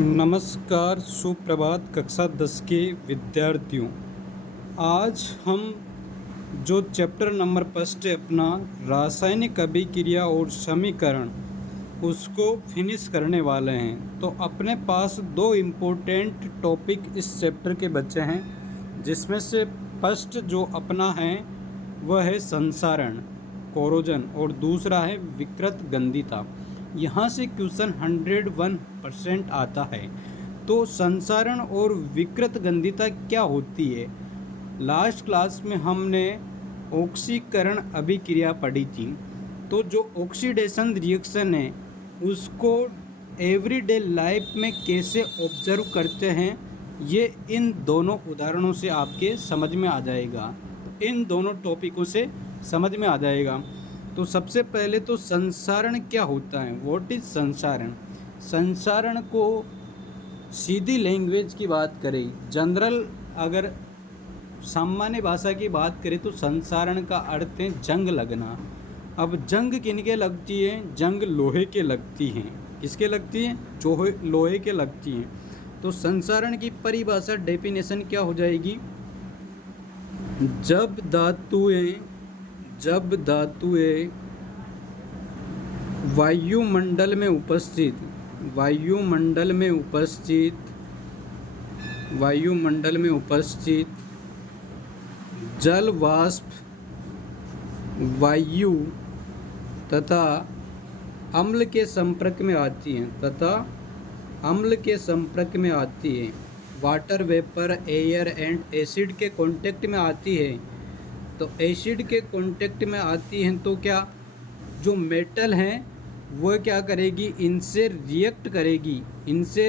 नमस्कार, सुप्रभात कक्षा 10 के विद्यार्थियों। आज हम जो चैप्टर नंबर फर्स्ट है अपना रासायनिक अभिक्रिया और समीकरण उसको फिनिश करने वाले हैं। तो अपने पास दो इम्पोर्टेंट टॉपिक इस चैप्टर के बचे हैं, जिसमें से फर्स्ट जो अपना है वह है संसारण कोरोजन और दूसरा है विकृत गंधिता। यहाँ से क्वेश्चन 101% आता है। तो संसारण और विकृत गंधिता क्या होती है? लास्ट क्लास में हमने ऑक्सीकरण अभिक्रिया पढ़ी थी। तो जो ऑक्सीडेशन रिएक्शन है उसको एवरीडे लाइफ में कैसे ऑब्जर्व करते हैं, ये इन दोनों उदाहरणों से आपके समझ में आ जाएगा। इन दोनों टॉपिकों से समझ में आ जाएगा। तो सबसे पहले तो संसारण क्या होता है, व्हाट इज संसारण। संसारण को सीधी लैंग्वेज की बात करें, जनरल अगर सामान्य भाषा की बात करें तो संसारण का अर्थ है जंग लगना। अब जंग किनके लगती है? जंग लोहे के लगती हैं। किसके लगती हैं? लोहे के लगती हैं। तो संसारण की परिभाषा डेफिनेशन क्या हो जाएगी? जब धातुएं वायुमंडल में उपस्थित जल वाष्प, वायु तथा अम्ल के संपर्क में आती हैं, water vapour, air and acid के कांटेक्ट में आती है। तो एसिड के कांटेक्ट में आती हैं तो क्या जो मेटल हैं वह क्या करेगी? इनसे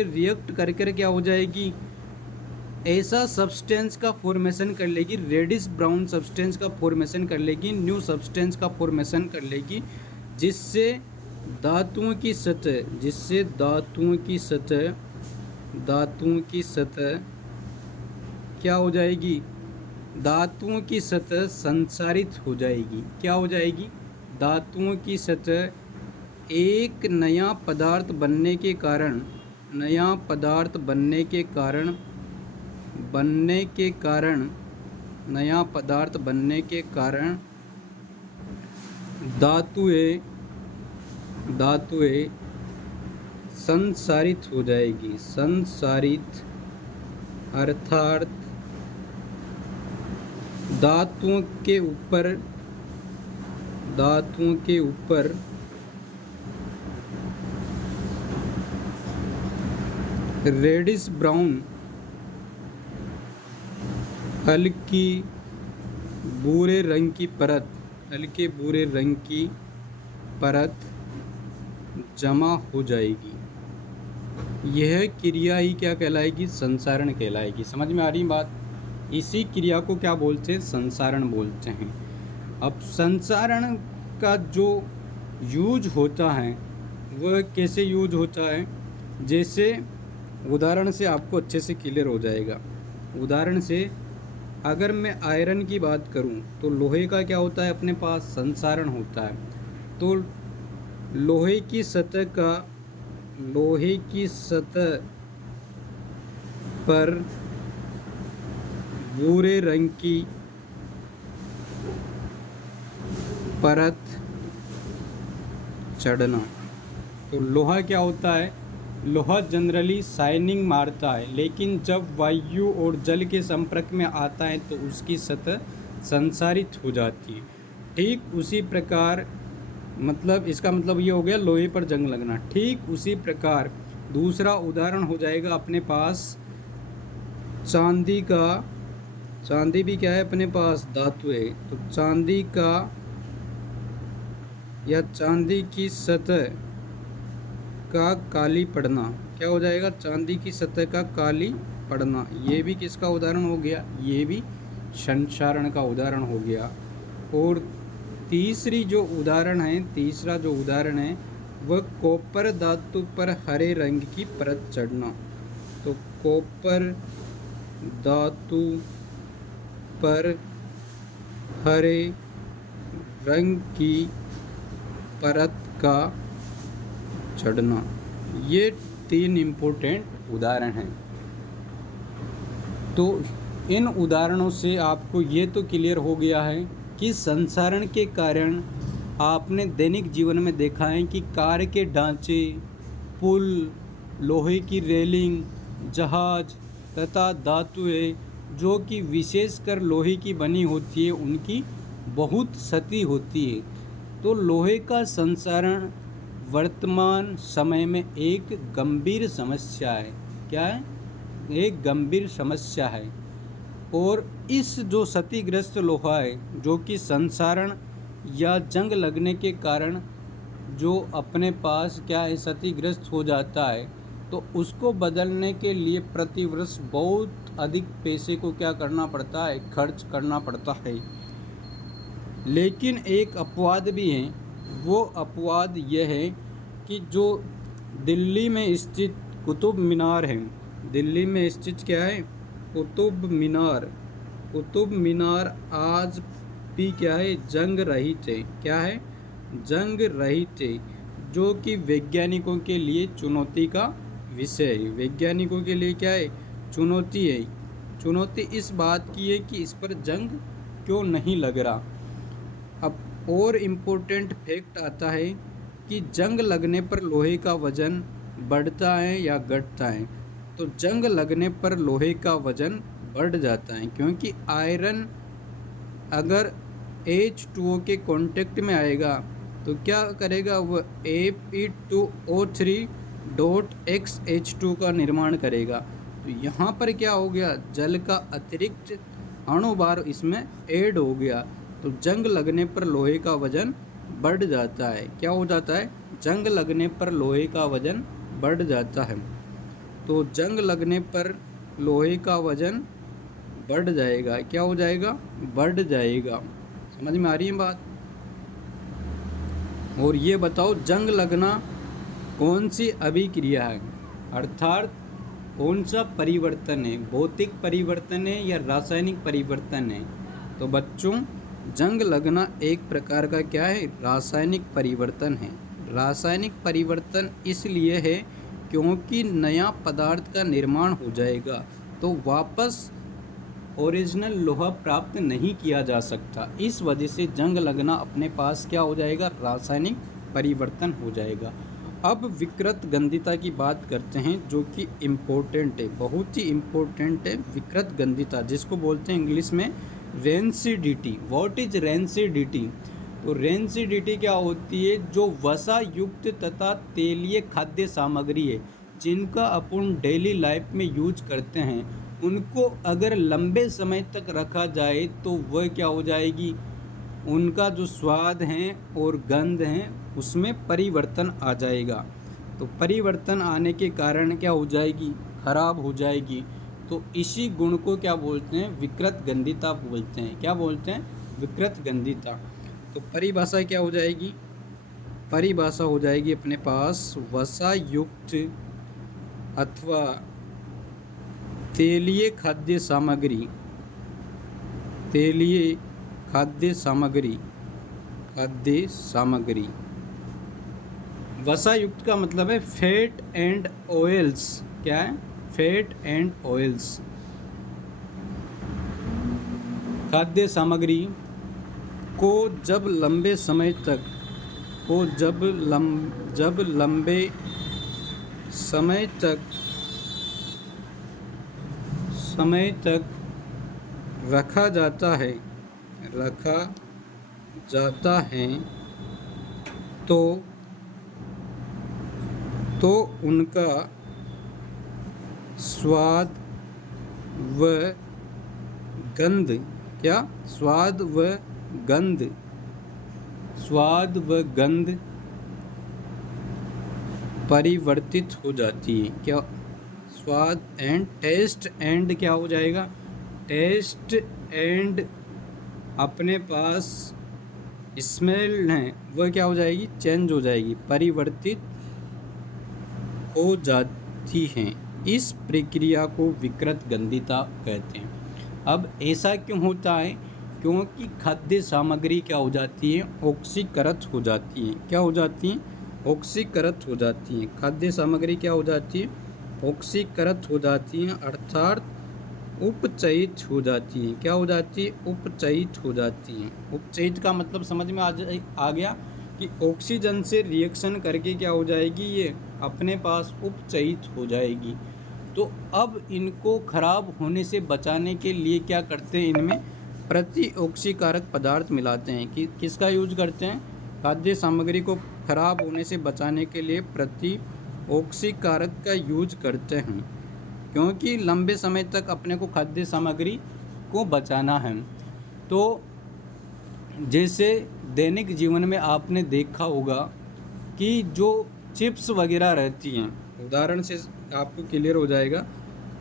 रिएक्ट कर क्या हो जाएगी? ऐसा सब्सटेंस का फॉर्मेशन कर लेगी, रेडिश ब्राउन सब्सटेंस का फॉर्मेशन कर लेगी, न्यू सब्सटेंस का फॉर्मेशन कर लेगी, जिससे धातुओं की सतह क्या हो जाएगी? धातुओं की सतह संसारित हो जाएगी। क्या हो जाएगी? धातुओं की सतह एक नया पदार्थ बनने के कारण धातुएं संसारित हो जाएगी। संसारित अर्थात धातुओं के ऊपर रेडिश ब्राउन हल्के भूरे रंग की परत जमा हो जाएगी। यह क्रिया ही क्या कहलाएगी? संसारण कहलाएगी। समझ में आ रही बात? इसी क्रिया को क्या बोलते हैं? संसारण बोलते हैं। अब संसारण का जो यूज होता है वह कैसे यूज होता है? जैसे उदाहरण से आपको अच्छे से क्लियर हो जाएगा। उदाहरण से अगर मैं आयरन की बात करूं तो लोहे का क्या होता है? अपने पास संसारण होता है। तो लोहे की सतह पर भूरे रंग की परत चढ़ना। तो लोहा क्या होता है? लोहा जनरली शाइनिंग मारता है, लेकिन जब वायु और जल के संपर्क में आता है तो उसकी सतह संसारित हो जाती है। ठीक उसी प्रकार इसका मतलब ये हो गया लोहे पर जंग लगना। ठीक उसी प्रकार दूसरा उदाहरण हो जाएगा अपने पास चांदी का। चांदी भी क्या है? अपने पास धातु है। तो चांदी की सतह का काली पड़ना। क्या हो जाएगा? चांदी की सतह का काली पड़ना। ये भी किसका उदाहरण हो गया? ये भी संसारण का उदाहरण हो गया। और तीसरा जो उदाहरण है वह कॉपर धातु पर हरे रंग की परत चढ़ना। तो कॉपर धातु पर हरे रंग की परत का चढ़ना। ये 3 इम्पोर्टेंट उदाहरण हैं। तो इन उदाहरणों से आपको ये तो क्लियर हो गया है कि संसारण के कारण आपने दैनिक जीवन में देखा है कि कार के ढांचे, पुल, लोहे की रेलिंग, जहाज तथा धातुएं जो कि विशेषकर लोहे की बनी होती है उनकी बहुत क्षति होती है। तो लोहे का संसारण वर्तमान समय में एक गंभीर समस्या है। क्या है? एक गंभीर समस्या है। और इस जो क्षतिग्रस्त लोहा है जो कि संसारण या जंग लगने के कारण जो अपने पास क्या है क्षतिग्रस्त हो जाता है, तो उसको बदलने के लिए प्रतिवर्ष बहुत अधिक पैसे को क्या करना पड़ता है, खर्च करना पड़ता है। लेकिन एक अपवाद भी है। वो अपवाद यह है कि जो दिल्ली में स्थित कुतुब मीनार है, दिल्ली में स्थित क्या है, कुतुब मीनार। कुतुब मीनार आज भी क्या है, जंग रहित है। क्या है? जंग रहित है, जो कि वैज्ञानिकों के लिए चुनौती का विषय है। वैज्ञानिकों के लिए क्या है, चुनौती है। चुनौती इस बात की है कि इस पर जंग क्यों नहीं लग रहा। अब और इम्पोर्टेंट फैक्ट आता है कि जंग लगने पर लोहे का वजन बढ़ता है या घटता है। तो जंग लगने पर लोहे का वजन बढ़ जाता है, क्योंकि आयरन अगर H2O के कांटेक्ट में आएगा तो क्या करेगा, वह Fe2O3.XH2 का निर्माण करेगा। तो यहाँ पर क्या हो गया, जल का अतिरिक्त अणुभार इसमें ऐड हो गया। तो जंग लगने पर लोहे का वजन बढ़ जाता है। क्या हो जाता है? जंग लगने पर लोहे का वजन बढ़ जाता है। तो जंग लगने पर लोहे का वजन बढ़ जाएगा। क्या हो जाएगा? बढ़ जाएगा। समझ में आ रही है बात? और ये बताओ, जंग लगना कौन सी अभिक्रिया है, अर्थात कौन सा परिवर्तन है, भौतिक परिवर्तन है या रासायनिक परिवर्तन है? तो बच्चों, जंग लगना एक प्रकार का क्या है, रासायनिक परिवर्तन है। रासायनिक परिवर्तन इसलिए है क्योंकि नया पदार्थ का निर्माण हो जाएगा, तो वापस ओरिजिनल लोहा प्राप्त नहीं किया जा सकता। इस वजह से जंग लगना अपने पास क्या हो जाएगा, रासायनिक परिवर्तन हो जाएगा। अब विकृत गंधिता की बात करते हैं, जो कि इम्पोर्टेंट है, बहुत ही इम्पोर्टेंट है। विकृत गंधिता जिसको बोलते हैं इंग्लिश में रेंसिडिटी। What is rancidity? तो रेंसिडिटी क्या होती है, जो वसा युक्त तथा तेलीय खाद्य सामग्री है जिनका अपन डेली लाइफ में यूज करते हैं, उनको अगर लंबे समय तक रखा जाए तो वह क्या हो जाएगी, उनका जो स्वाद है और गंध है उसमें परिवर्तन आ जाएगा। तो परिवर्तन आने के कारण क्या हो जाएगी, खराब हो जाएगी। तो इसी गुण को क्या बोलते हैं, विकृत गंधिता बोलते हैं। क्या बोलते हैं? विकृत गंधिता। तो परिभाषा क्या हो जाएगी, परिभाषा हो जाएगी अपने पास वसा युक्त अथवा तेलीय खाद्य सामग्री, तेलीय खाद्य सामग्री, खाद्य सामग्री। वसा युक्त का मतलब है फैट एंड ऑयल्स। क्या है? Fat and oils. खाद्य सामग्री को जब लंबे समय तक लंबे समय तक रखा जाता है तो उनका स्वाद व गंध, क्या स्वाद व गंध परिवर्तित हो जाती है। क्या स्वाद एंड टेस्ट एंड क्या हो जाएगा, टेस्ट एंड अपने पास स्मेल है वह क्या हो जाएगी, चेंज हो जाएगी, परिवर्तित हो जाती हैं। इस प्रक्रिया को विकृत गंधिता कहते हैं। अब ऐसा क्यों होता है, क्योंकि खाद्य सामग्री क्या हो जाती है, ऑक्सीकृत हो जाती है। क्या हो जाती है, ऑक्सीकृत हो जाती हैं। खाद्य सामग्री क्या हो जाती है? ऑक्सीकृत हो जाती हैं, अर्थात उपचयित हो जाती हैं। क्या हो जाती है? उपचयित हो जाती हैं। उपचयित का मतलब समझ में आ गया कि ऑक्सीजन से रिएक्शन करके क्या हो जाएगी? ये अपने पास उपचयित हो जाएगी। तो अब इनको खराब होने से बचाने के लिए क्या करते हैं? इनमें प्रति ऑक्सीकारक पदार्थ मिलाते हैं। कि किसका यूज करते हैं? खाद्य सामग्री को खराब होने से बचाने के लिए प्रति ऑक्सीकारक का यूज करते हैं, क्योंकि लंबे समय तक अपने को खाद्य सामग्री को बचाना है। तो जैसे दैनिक जीवन में आपने देखा होगा कि जो चिप्स वगैरह रहती हैं, उदाहरण से आपको क्लियर हो जाएगा,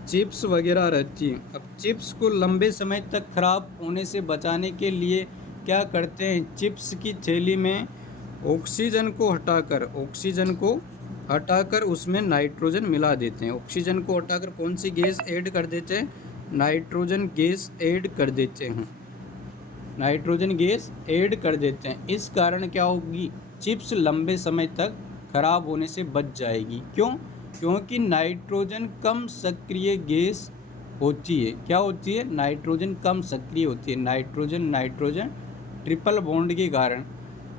चिप्स वगैरह रहती हैं। अब चिप्स को लंबे समय तक ख़राब होने से बचाने के लिए क्या करते हैं? चिप्स की थैली में ऑक्सीजन को हटाकर उसमें नाइट्रोजन मिला देते हैं। ऑक्सीजन को हटाकर कौन सी गैस ऐड कर देते हैं? नाइट्रोजन गैस ऐड कर देते हैं। नाइट्रोजन गैस ऐड कर देते हैं। इस कारण क्या होगी? चिप्स लंबे समय तक खराब होने से बच जाएगी। क्यों? क्योंकि नाइट्रोजन कम सक्रिय गैस होती है। क्या होती है? नाइट्रोजन कम सक्रिय होती है। नाइट्रोजन ट्रिपल बॉन्ड के कारण।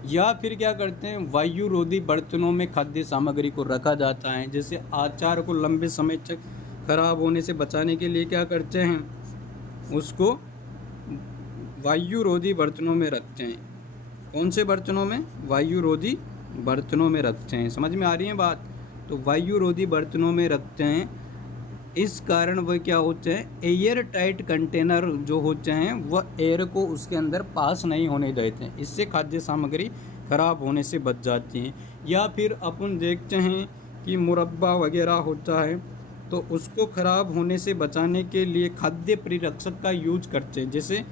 या फिर क्या करते हैं? वायुरोधी बर्तनों में खाद्य सामग्री को रखा जाता है। जैसे अचार को लंबे समय तक खराब होने से बचाने के लिए क्या करते हैं? उसको वायुरोधी बर्तनों में रखते हैं। कौन से बर्तनों में? वायुरोधी बर्तनों में रखते हैं। समझ में आ रही है बात? तो वायुरोधी बर्तनों में रखते हैं। इस कारण वह क्या होते हैं? एयर टाइट कंटेनर जो होते हैं वह एयर को उसके अंदर पास नहीं होने देते हैं। इससे खाद्य सामग्री खराब होने से बच जाती हैं। या फिर अपन देखते हैं कि मुरब्बा वगैरह होता है, तो उसको खराब होने से बचाने के लिए खाद्य परिरक्षक का यूज करते हैं। जैसे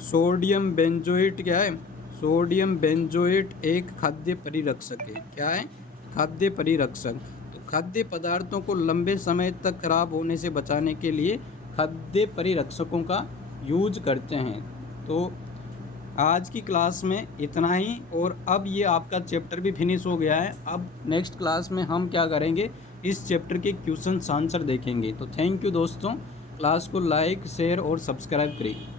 सोडियम बेंजोएट। क्या है? सोडियम बेंजोएट एक खाद्य परिरक्षक है। क्या है? खाद्य परिरक्षक। तो खाद्य पदार्थों को लंबे समय तक खराब होने से बचाने के लिए खाद्य परिरक्षकों का यूज करते हैं। तो आज की क्लास में इतना ही, और अब ये आपका चैप्टर भी फिनिश हो गया है। अब नेक्स्ट क्लास में हम क्या करेंगे? इस चैप्टर के क्वेश्चन आंसर देखेंगे। तो थैंक यू दोस्तों। क्लास को लाइक, शेयर और सब्सक्राइब करें।